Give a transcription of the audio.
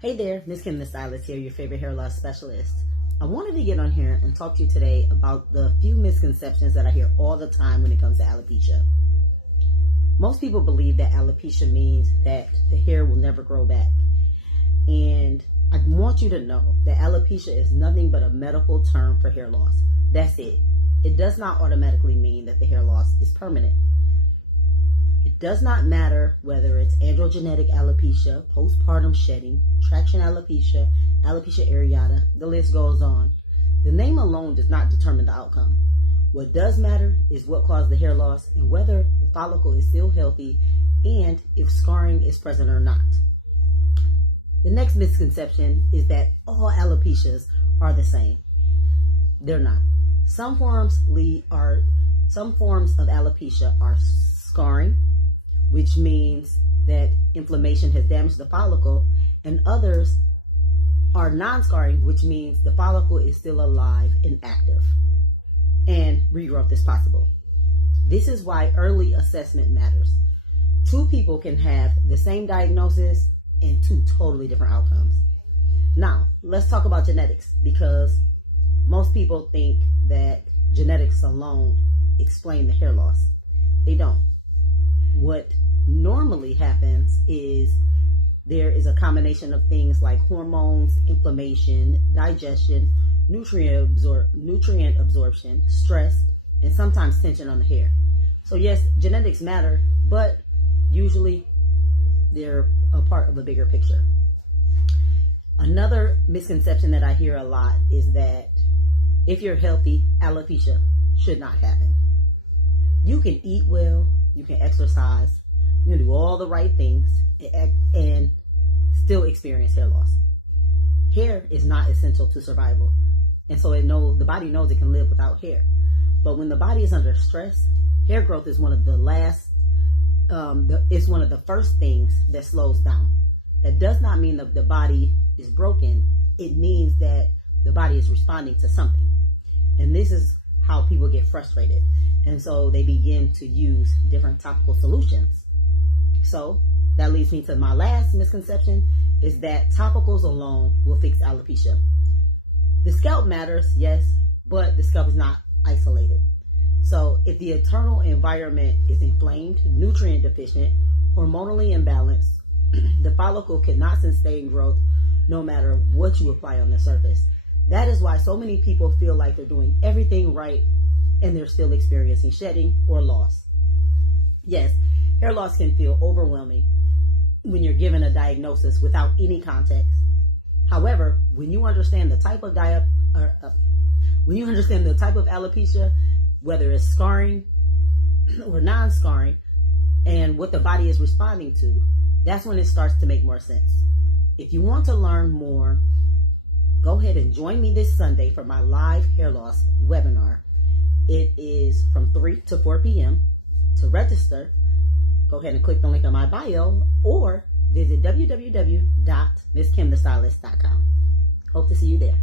Hey there, Miss Kim the Stylist here, your favorite hair loss specialist. I wanted to get on here and talk to you today about the few misconceptions that I hear all the time when it comes to alopecia. Most people believe that alopecia means that the hair will never grow back. And I want you to know that alopecia is nothing but a medical term for hair loss. That's it. It does not automatically mean that the hair loss is permanent. It does not matter whether it's androgenetic alopecia, postpartum shedding, traction alopecia, alopecia areata, the list goes on. The name alone does not determine the outcome. What does matter is what caused the hair loss and whether the follicle is still healthy and if scarring is present or not. The next misconception is that all alopecias are the same. They're not. Some forms of alopecia are scarring, which means that inflammation has damaged the follicle, and others are non-scarring, which means the follicle is still alive and active, and regrowth is possible. This is why early assessment matters. Two people can have the same diagnosis and two totally different outcomes. Now, let's talk about genetics, because most people think that genetics alone explain the hair loss. They don't. What normally happens is there is a combination of things like hormones, inflammation, digestion, nutrient absorption, stress, and sometimes tension on the hair. So yes, genetics matter, but usually they're a part of a bigger picture. Another misconception that I hear a lot is that if you're healthy, alopecia should not happen. You can eat well, you can exercise, you can do all the right things and still experience hair loss. Hair is not essential to survival, and so the body knows it can live without hair. But when the body is under stress, hair growth is one of the it's one of the first things that slows down. That does not mean that the body is broken. It means that the body is responding to something. And this is how people get frustrated. And so they begin to use different topical solutions. So that leads me to my last misconception, is that topicals alone will fix alopecia. The scalp matters, yes, but the scalp is not isolated. So if the internal environment is inflamed, nutrient deficient, hormonally imbalanced, the follicle cannot sustain growth no matter what you apply on the surface. That is why so many people feel like they're doing everything right and they're still experiencing shedding or loss. Yes, hair loss can feel overwhelming when you're given a diagnosis without any context. However, when you understand the type of alopecia, whether it's scarring or non-scarring, and what the body is responding to, that's when it starts to make more sense. If you want to learn more, go ahead and join me this Sunday for my live hair loss webinar. It is from 3 to 4 p.m. To register, go ahead and click the link on my bio or visit www.misskimthestylist.com. Hope to see you there.